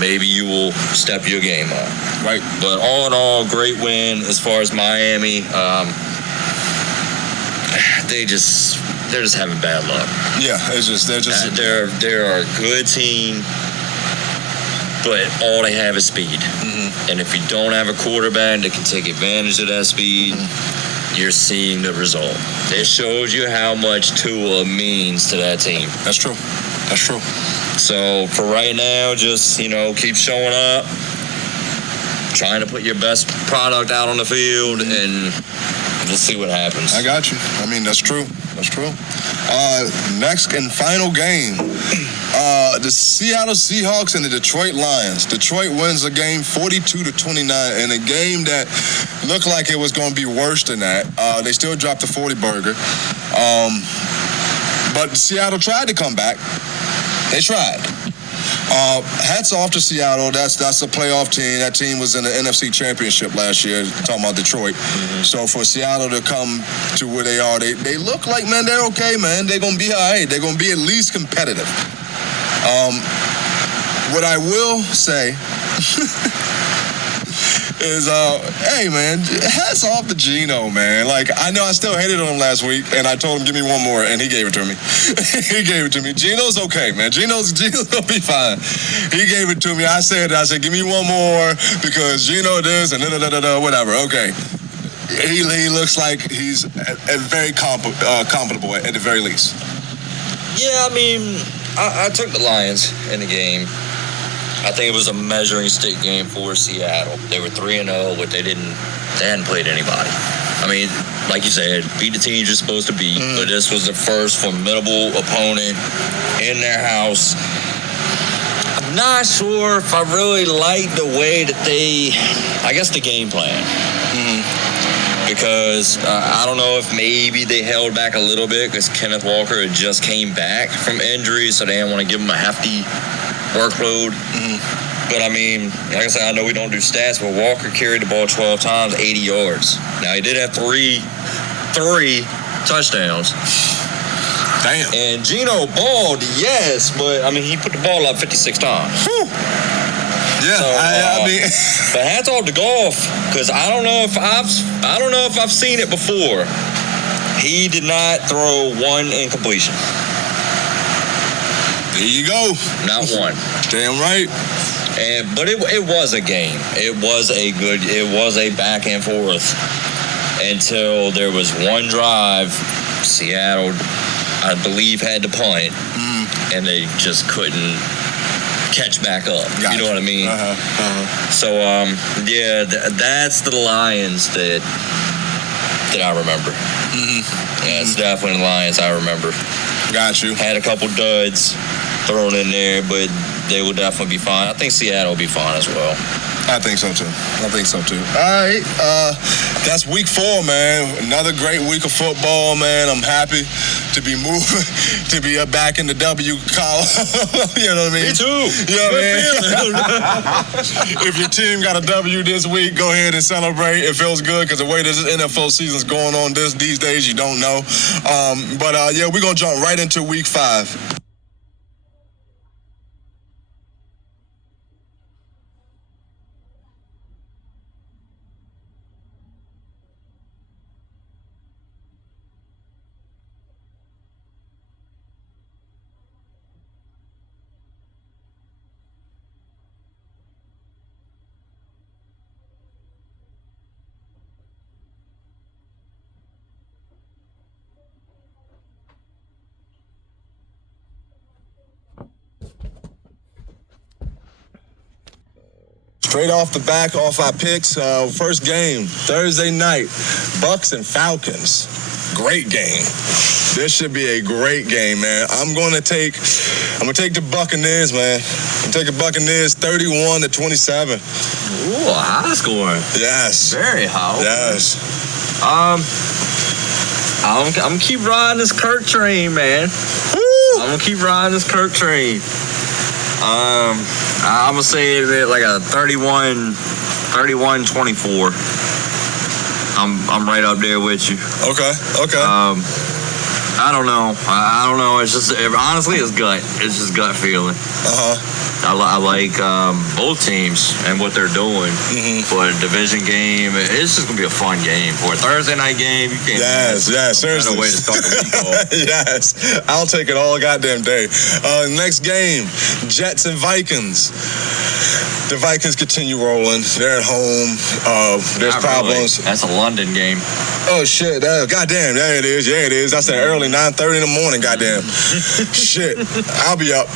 Maybe you will step your game up. Right. But all in all, great win as far as Miami. They're just having bad luck. Yeah, they're a good team, but all they have is speed. And if you don't have a quarterback that can take advantage of that speed, you're seeing the result. It shows you how much Tua means to that team. That's true. So for right now, just, keep showing up, trying to put your best product out on the field, and we'll see what happens. I got you. I mean, that's true. Next and final game, the Seattle Seahawks and the Detroit Lions. Detroit wins the game 42-29 in a game that looked like it was going to be worse than that. They still dropped the 40-burger. But Seattle tried to come back. They tried. Hats off to Seattle. That's a playoff team. That team was in the NFC Championship last year, talking about Detroit. So for Seattle to come to where they are, they look like, man, they're okay, man. They're going to be all right. They're going to be at least competitive. What I will say is, hey, man, hats off to Geno, man. Like, I know I still hated on him last week, and I told him, give me one more, and he gave it to me. Geno's okay, man. Geno's going to be fine. He gave it to me. I said, give me one more because Geno this and whatever. Okay. He looks like he's a very competent boy at the very least. Yeah, I mean, I took the Lions in the game. I think it was a measuring stick game for Seattle. They were 3-0, but they hadn't played anybody. I mean, like you said, beat the teams you're supposed to beat, but this was the first formidable opponent in their house. I'm not sure if I really like the way that the game plan. Because I don't know if maybe they held back a little bit because Kenneth Walker had just came back from injury, so they didn't want to give him a hefty workload. But I mean, like I said, I know we don't do stats, but Walker carried the ball 12 times, 80 yards. Now he did have three touchdowns. Damn. And Geno balled, yes, but I mean he put the ball up 56 times. Whew. Yeah, so, I mean, but hats off to Goff, because I don't know if I've seen it before. He did not throw one incompletion. There you go. Not one. Damn right. But it was a game. It was a back and forth until there was one drive. Seattle, I believe, had to punt, and they just couldn't catch back up. Gotcha. You know what I mean? So, that's the Lions that I remember. Yeah, it's definitely the Lions I remember. Got you. Had a couple duds thrown in there, but they will definitely be fine. I think Seattle will be fine as well. I think so too. All right. That's week 4, man. Another great week of football, man. I'm happy to be moving, to be back in the W column. You know what I mean? Me too. You know what I mean? If your team got a W this week, go ahead and celebrate. It feels good because the way this NFL season's going on these days, you don't know. But we're going to jump right into week 5. Straight off the back, off our picks, first game, Thursday night, Bucks and Falcons. great game. This should be a great game, man. I'm gonna take the Buccaneers, man. I'm gonna take the Buccaneers 31-27. Ooh, high scoring. Yes. Very high. Yes. I'm gonna keep riding this Kirk train, man. Woo! I'm gonna keep riding this Kirk train. I'm gonna say it like a 31-24. I'm right up there with you. Okay. I don't know. It's just honestly, it's gut. It's just gut feeling. I like both teams and what they're doing for a division game. It's just gonna be a fun game for a Thursday night game. You can't. Yes. Seriously. Better way to start the week off. Yes, I'll take it all goddamn day. Next game, Jets and Vikings. The Vikings continue rolling. They're at home. There's Not problems. Really. That's a London game. Oh shit! Goddamn, there it is. Yeah, it is. That's an early 9:30 in the morning. Goddamn. Shit, I'll be up.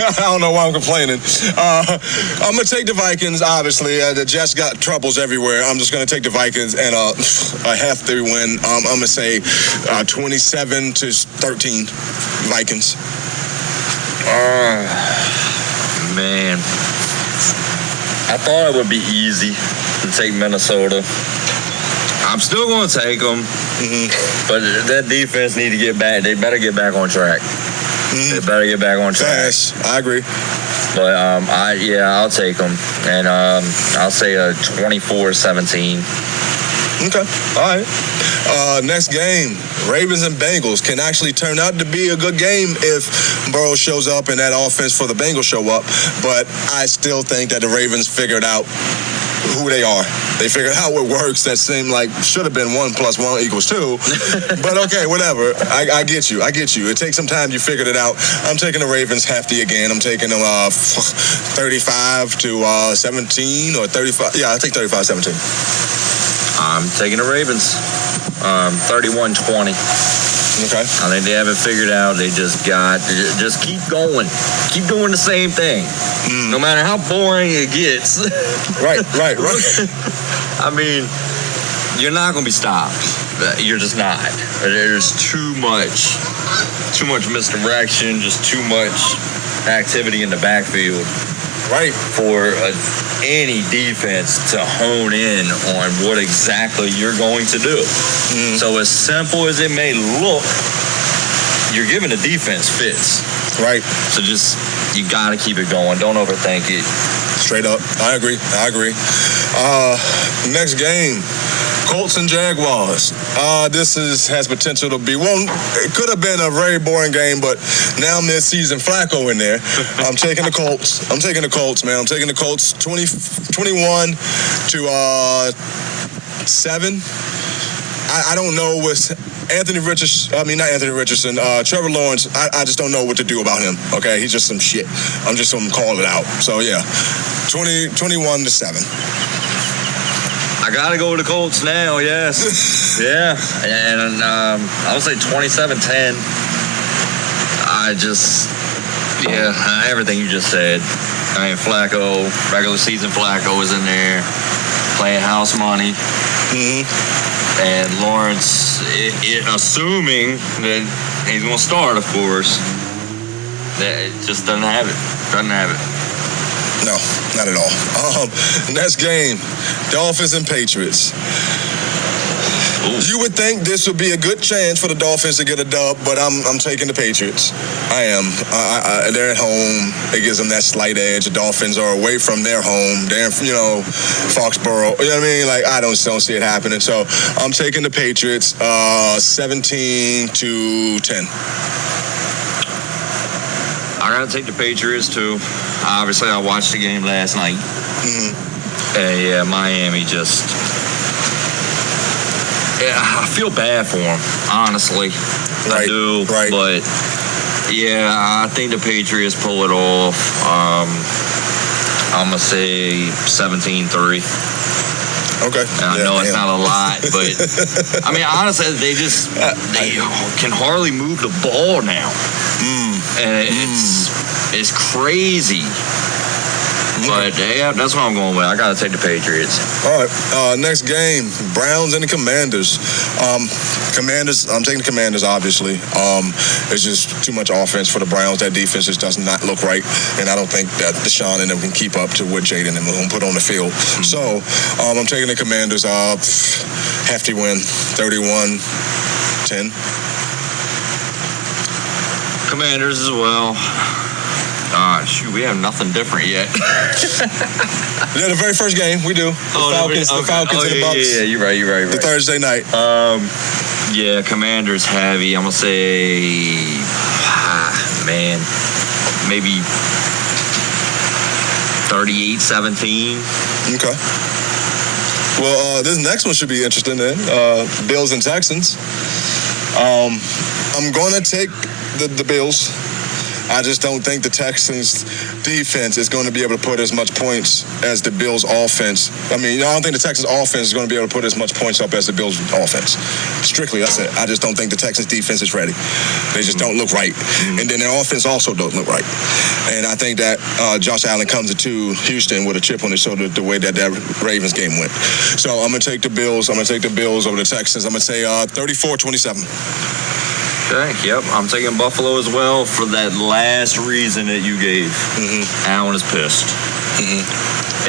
I don't know why I'm complaining. I'm gonna take the Vikings. Obviously, the Jets got troubles everywhere. I'm just gonna take the Vikings and a hefty win. I'm gonna say 27-13 Vikings. Man, I thought it would be easy to take Minnesota. I'm still going to take them, but that defense need to get back. They better get back on track. They better get back on track. Yes, I agree. But I'll take them, and I'll say a 24-17. Okay, all right. Next game, Ravens and Bengals can actually turn out to be a good game if Burrow shows up and that offense for the Bengals show up. But I still think that the Ravens figured out who they are. They figured out what works. That seemed like should have been 1 + 1 = 2. But okay, whatever. I get you. It takes some time. You figured it out. I'm taking the Ravens hefty again. I'm taking them 35-17 or 35. Yeah, I think 35-17. I'm taking the Ravens. 31-20. Okay. I think they have it figured out. They just keep going. Keep doing the same thing. No matter how boring it gets. Right. I mean, you're not going to be stopped. You're just not. There's too much misdirection, just too much activity in the backfield. Right. For any defense to hone in on what exactly you're going to do. So as simple as it may look, you're giving the defense fits. Right. So you got to keep it going. Don't overthink it. Straight up. I agree. Next game, Colts and Jaguars. This has potential to be it could have been a very boring game, but now mid-season Flacco in there. I'm taking the Colts. Man. I'm taking the Colts 21-7. I don't know with Trevor Lawrence, I just don't know what to do about him. Okay, he's just some shit. I'm just gonna call it out. So yeah, 21-7. I gotta go with the Colts now. Yes, yeah, and I would say 27-10. Everything you just said. I mean, Flacco, regular season Flacco is in there playing house money. And Lawrence, assuming that he's going to start, of course, that it just doesn't have it. No, not at all. Next game, Dolphins and Patriots. Ooh. You would think this would be a good chance for the Dolphins to get a dub, but I'm taking the Patriots. I am. They're at home. It gives them that slight edge. The Dolphins are away from their home. They're in, Foxborough. You know what I mean? Like, I don't see it happening. So I'm taking the Patriots 17-10. I gotta take the Patriots too. Obviously, I watched the game last night. And Miami just. Yeah, I feel bad for them, honestly. Right, I do. right. But I think the Patriots pull it off. I'm gonna say 17-3. Okay. And I know it's not a lot, but I mean, honestly, they can hardly move the ball now. And it's crazy. But yeah, that's what I'm going with. I got to take the Patriots. All right. Next game, Browns and the Commanders. Commanders, I'm taking the Commanders, obviously. It's just too much offense for the Browns. That defense just does not look right. And I don't think that Deshaun and them can keep up to what Jaden and them are going to put on the field. So I'm taking the Commanders. Hefty win, 31-10. Commanders as well. Shoot, we have nothing different yet. Yeah, the very first game, we do. The Falcons and the Bucks. Yeah, you're right. The Thursday night. Yeah, Commanders heavy. I'm going to say, maybe 38-17. Okay. Well, this next one should be interesting then. Bills and Texans. I'm going to take the Bills. I just don't think the Texans' defense is going to be able to put as much points as the Bills' offense. I don't think the Texans' offense is going to be able to put as much points up as the Bills' offense. Strictly, that's it. I just don't think the Texans' defense is ready. They just don't look right. And then their offense also don't look right. And I think that Josh Allen comes into Houston with a chip on his shoulder the way that Ravens game went. So I'm going to take the Bills. I'm going to take the Bills over the Texans. I'm going to say 34-27. Okay, yep. I'm taking Buffalo as well for that last reason that you gave. Allen is pissed.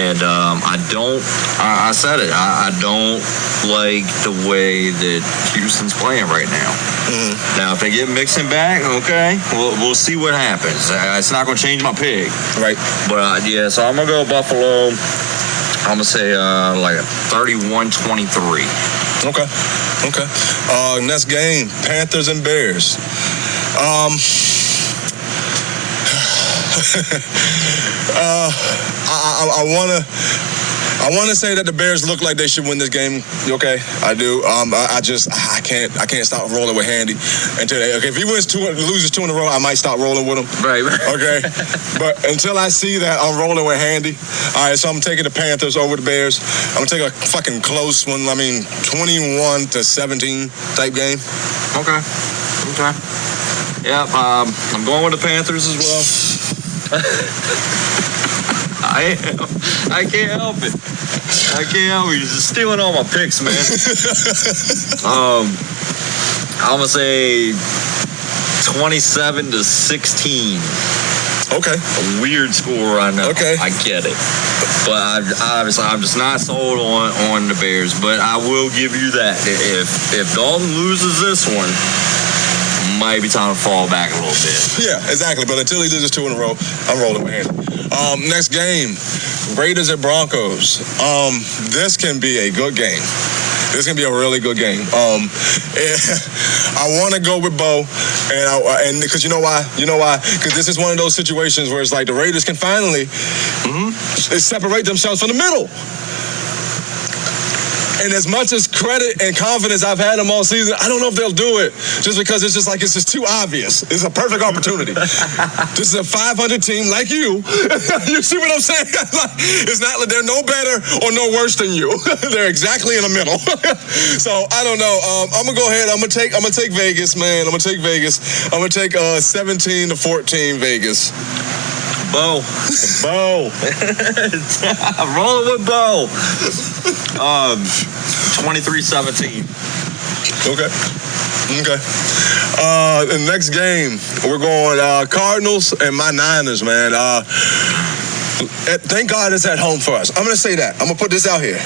And I said it, I don't like the way that Houston's playing right now. Now, if they get Mixon back, okay, we'll see what happens. It's not going to change my pick. Right. But, so I'm going to go Buffalo. I'm going to say like 31-23. Okay. Next game, Panthers and Bears. I want to say that the Bears look like they should win this game. Okay, I do. I can't stop rolling with Handy until if he loses two in a row, I might stop rolling with him. Right. Okay, but until I see that, I'm rolling with Handy. All right, so I'm taking the Panthers over the Bears. I'm gonna take a fucking close one. 21-17 type game. Okay. Yeah, I'm going with the Panthers as well. I can't help it. You're just stealing all my picks, man. I'm going to say 27-16. Okay. A weird score, I know. Okay. I get it. But I'm just not sold on the Bears. But I will give you that. If Dalton loses this one, might be time to fall back a little bit. Yeah, exactly. But until he loses two in a row, I'm rolling with him. Next game, Raiders and Broncos. This can be a good game. This can be a really good game. I want to go with Bo, and because you know why? Because this is one of those situations where it's like the Raiders can finally separate themselves from the middle. And as much as credit and confidence I've had them all season, I don't know if they'll do it just because it's just too obvious. It's a perfect opportunity. This is a 500 team like you. You see what I'm saying? It's not like they're no better or no worse than you. They're exactly in the middle. So I don't know. I'm gonna go ahead. I'm gonna take Vegas, man. I'm gonna take 17-14 Vegas. Bo. I'm rolling with Bo. 23-17. Okay. The next game, we're going Cardinals and my Niners, man. Thank God it's at home for us. I'm going to say that. I'm going to put this out here.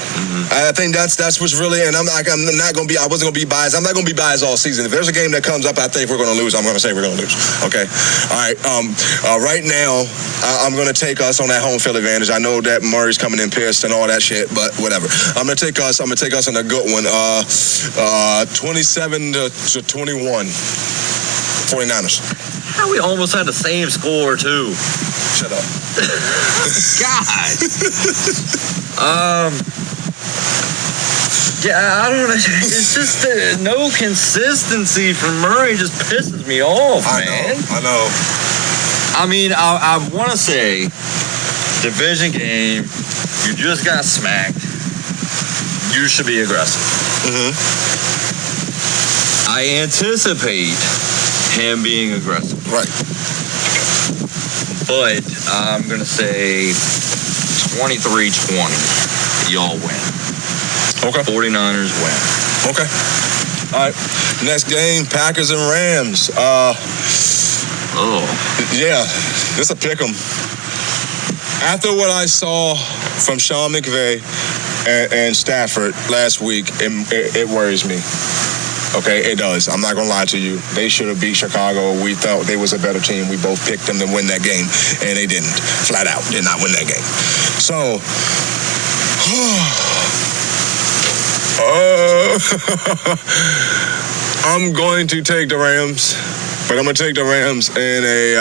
I think that's what's really, and I wasn't going to be biased. I'm not going to be biased all season. If there's a game that comes up, I think we're going to lose, I'm going to say we're going to lose. Okay? All right. Right now, I'm going to take us on that home field advantage. I know that Murray's coming in pissed and all that shit, but whatever. I'm going to take us in a good one. 27-21. 49ers. How we almost had the same score, too. Shut up. God. Yeah, I don't know. It's just no consistency from Murray just pisses me off, man. I know. I mean, I want to say division game, you just got smacked. You should be aggressive. I anticipate him being aggressive. Right. But I'm going to say 23-20. Y'all win. Okay. 49ers win. Okay. All right. Next game, Packers and Rams. Yeah, this a pick 'em. After what I saw from Sean McVay and Stafford last week, it worries me. Okay, it does. I'm not going to lie to you. They should have beat Chicago. We thought they was a better team. We both picked them to win that game, and they didn't. Flat out, did not win that game. So, I'm going to take the Rams, but I'm going to take the Rams in a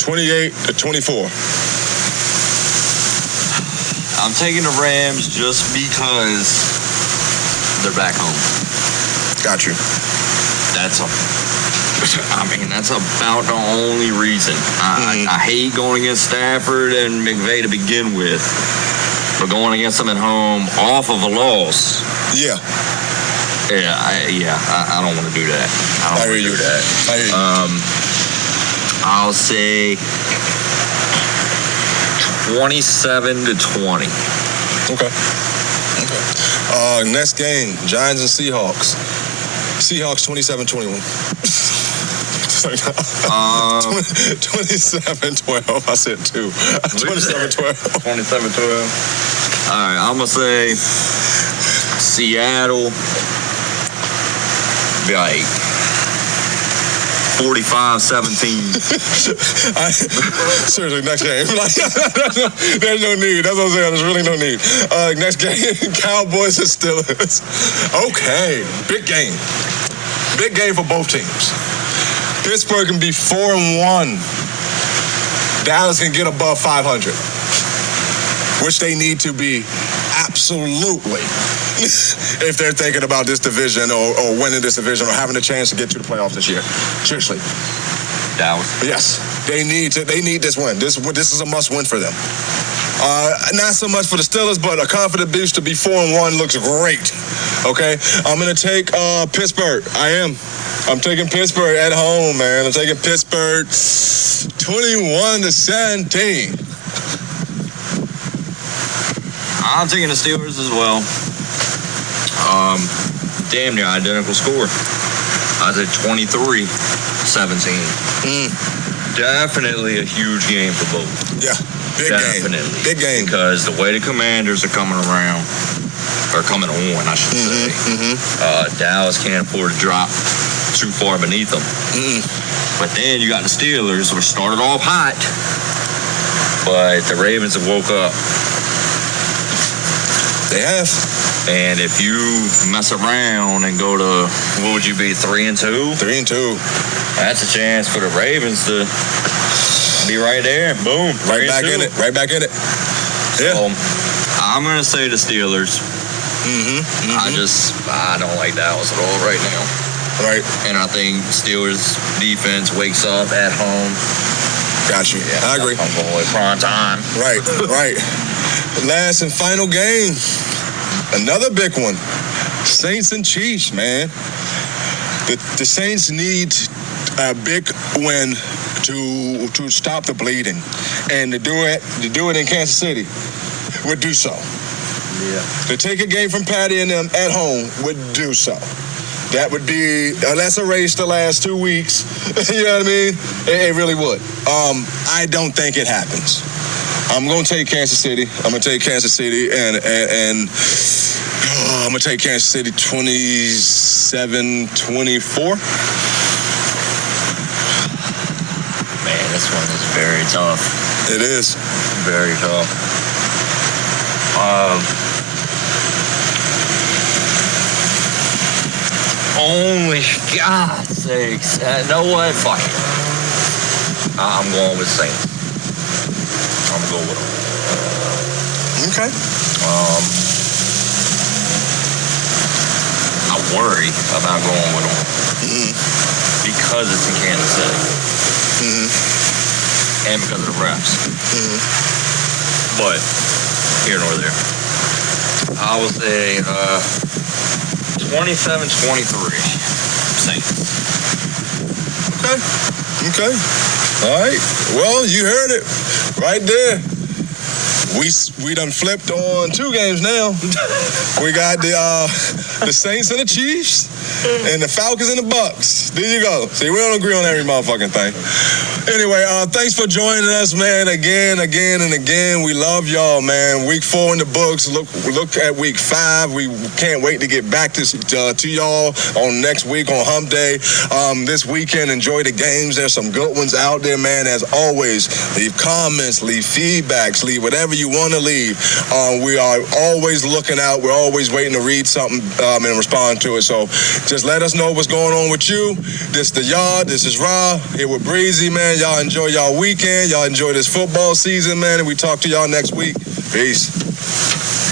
28-24. I'm taking the Rams just because they're back home. Got you. That's about the only reason. I hate going against Stafford and McVay to begin with, but going against them at home off of a loss. Yeah. I don't want to do that. I hear you. I'll say 27-20. Okay. Next game, Giants and Seahawks. Seahawks 27-21. 27-12. I said 2. 27-12. 27-12. All right, I'm going to say Seattle be like 45-17. Seriously, next game. There's no need. That's what I'm saying. There's really no need. Next game, Cowboys and Steelers. Okay, big game. Big game for both teams. Pittsburgh can be 4-1. Dallas can get above 500, which they need to be absolutely if they're thinking about this division or winning this division or having a chance to get to the playoffs this year. Seriously. Dallas. Yes. They need this win. This is a must win for them. Not so much for the Steelers, but a confident boost to be 4-1 looks great. Okay? I'm going to take Pittsburgh. I'm taking Pittsburgh at home, man. I'm taking Pittsburgh 21-17. I'm taking the Steelers as well. Damn near identical score. I said 23-17. Definitely a huge game for both. Yeah, Definitely. Big game. Because the way the Commanders are coming around, or coming on, I should say, Dallas can't afford to drop too far beneath them. But then you got the Steelers, which started off hot, but the Ravens have woke up. They have. And if you mess around and go to, what would you be, 3-2? 3-2. That's a chance for the Ravens to be right there. Boom. Right back in it. Yeah. So, I'm going to say the Steelers. I don't like Dallas at all right now. Right. And I think Steelers defense wakes up at home. Got you. Yeah, I agree. I'm going with prime time. Right. Last and final game. Another big one. Saints and Chiefs, man. The Saints need a big win to stop the bleeding. And to do it in Kansas City would do so. Yeah. To take a game from Patty and them at home would do so. That would be a lesser race the last 2 weeks. You know what I mean? It really would. I don't think it happens. I'm going to take Kansas City. I'm going to take Kansas City and I'm going to take Kansas City 27-24. Man, this one is very tough. It is. Very tough. Only God's sakes. You know what? Fuck it. I'm going with Saints. I'm going with them. Okay. I worry about going with them because it's in Kansas City and because of the refs. But here nor there. I will say 27-23 Saints. Okay. All right. Well, you heard it right there. We done flipped on 2 games now. We got the Saints and the Chiefs and the Falcons and the Bucks. There you go. See, we don't agree on every motherfucking thing. Anyway, thanks for joining us, man. Again, and again. We love y'all, man. Week 4 in the books. Look at week 5. We can't wait to get back to y'all on next week on Hump Day. This weekend, enjoy the games. There's some good ones out there, man. As always, leave comments, leave feedbacks, leave whatever you want to leave. We are always looking out. We're always waiting to read something and respond to it. So just let us know what's going on with you. This is The Yard. This is Ra here with Breezy, man. Y'all enjoy y'all weekend. Y'all enjoy this football season, man. And we talk to y'all next week. Peace.